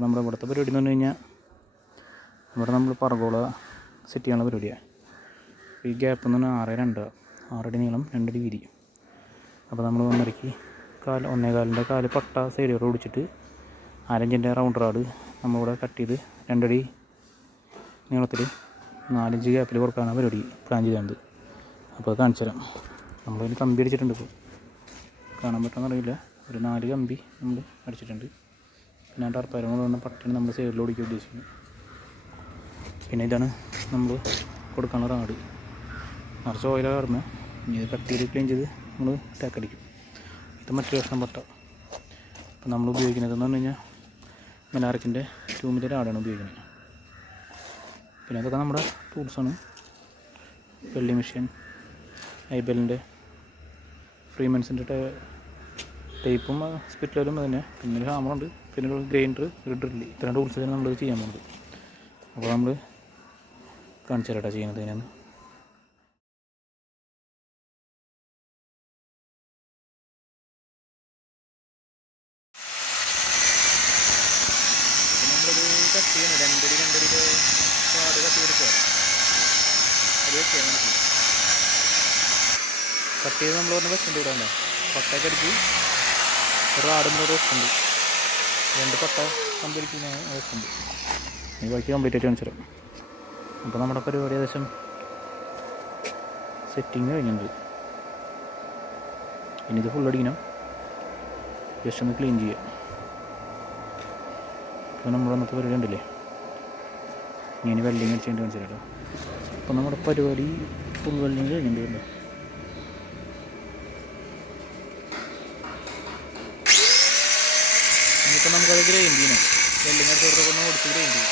അപ്പോൾ നമ്മുടെ ഇവിടുത്തെ പരിപാടി എന്ന് പറഞ്ഞു കഴിഞ്ഞാൽ ഇവിടെ നമ്മൾ പറഗോള സെറ്റ് ചെയ്യാനുള്ള പരിപാടിയാണ്. ഈ ഗ്യാപ്പ് എന്ന് പറഞ്ഞാൽ 6.2 6 അടി നീളം 2 അടി വീതി. അപ്പോൾ നമ്മൾ 1.25 കാല് പട്ട സൈഡുകൾ ഓടിച്ചിട്ട് 1/2 ഇഞ്ചിൻ്റെ റൗണ്ട് റാഡ് നമ്മളിവിടെ കട്ട് ചെയ്ത് 2 അടി നീളത്തിൽ 4 ഇഞ്ച് ഗ്യാപ്പിൽ കൊടുക്കാനാണ് പരിപാടി പ്ലാൻ ചെയ്തത്. അപ്പോൾ അത് കാണിച്ചു തരാം. നമ്മളതിന് കമ്പി അടിച്ചിട്ടുണ്ട്. ഇപ്പോൾ കാണാൻ പറ്റുമെന്നറിയില്ല. ഒരു 4 കമ്പി നമ്മൾ അടിച്ചിട്ടുണ്ട്. പിന്നെ ആ ടർപ്പയറും കൊണ്ട് വന്ന പട്ടയാണ് നമ്മൾ സൈഡിൽ ഓടിക്കാൻ ഉദ്ദേശിക്കുന്നത്. പിന്നെ ഇതാണ് നമ്മൾ കൊടുക്കാനുള്ള റാഡ്. നിറച്ച് ഓയിലാണ് കടന്ന് ഇനി ഇത് കട്ട് ചെയ്ത് ക്ലീൻ ചെയ്ത് നമ്മൾ ടാക്കടിക്കും. ഇത് മറ്റൊരു കഷ്ണം പട്ട. അപ്പോൾ നമ്മൾ ഉപയോഗിക്കുന്നതെന്ന് പറഞ്ഞു കഴിഞ്ഞാൽ മെലാറിക്കിൻ്റെ 2 മില്ലി റാഡാണ് ഉപയോഗിക്കുന്നത്. പിന്നെ അതൊക്കെ നമ്മുടെ ടൂൾസാണ്. വെൽഡിങ് മെഷീൻ, ഐബെലിൻ്റെ, ഫ്രീമെൻസിൻ്റെ ടേപ്പും സ്പിറ്റ്ലറും തന്നെ. പിന്നെ ഒരു ഹാമറുണ്ട്, പിന്നെ ഒരു ഗ്രൈൻഡർ, ഒരു ഡ്രില്ല്. ഇത്രയും ടൂൾസ് നമ്മൾ ചെയ്യാൻ പോകുന്നത്. അപ്പോൾ നമ്മൾ കാണിച്ചു തരാം ചെയ്യുന്നത് ഇതിനാണ്. നമ്മളത് കട്ട് ചെയ്യണം. 2 അടി കാട് കട്ട് ചെയ്തെടുക്കുക. അത് വെച്ചാൽ നമുക്ക് കട്ട് ചെയ്ത് നമ്മൾ പറഞ്ഞ വെച്ചുണ്ട്. ഇവിടെ ഉണ്ടോ പട്ടയൊക്കെ അടിച്ച് ഒരു റാഡുമ്പോൾ വെച്ചുണ്ട്. 2 പട്ട കമ്പനിക്കുന്ന വെച്ചുണ്ട്. ഈ ബാക്കി കംപ്ലീറ്റ് ആയിട്ട് കാണിച്ചു തരാം. അപ്പോൾ നമ്മുടെ പരിപാടി ഏകദേശം സെറ്റിങ് കഴിഞ്ഞിട്ടുണ്ട്. ഇനി ഇത് ഫുൾ അടിക്കണം. ജസ്റ്റ് ഒന്ന് ക്ലീൻ ചെയ്യുക. ഇപ്പോൾ നമ്മൾ അന്നത്തെ പരിപാടി ഉണ്ടല്ലേ, ഇനി വെൽഡിങ് അടിച്ചിട്ട് കാണിച്ചു തരാം. അപ്പോൾ നമ്മുടെ പരിപാടി ഫുൾ വെൽഡിങ് കഴിഞ്ഞിട്ടുണ്ട്. ഇനിയിപ്പോൾ നമുക്കത് ഗ്രൈൻഡ് ചെയ്യണം. വെൽഡിങ് അടിച്ചവർക്കൊക്കെ ഒന്ന് ഓടിച്ച് ഗ്രൈൻഡ് ചെയ്യും.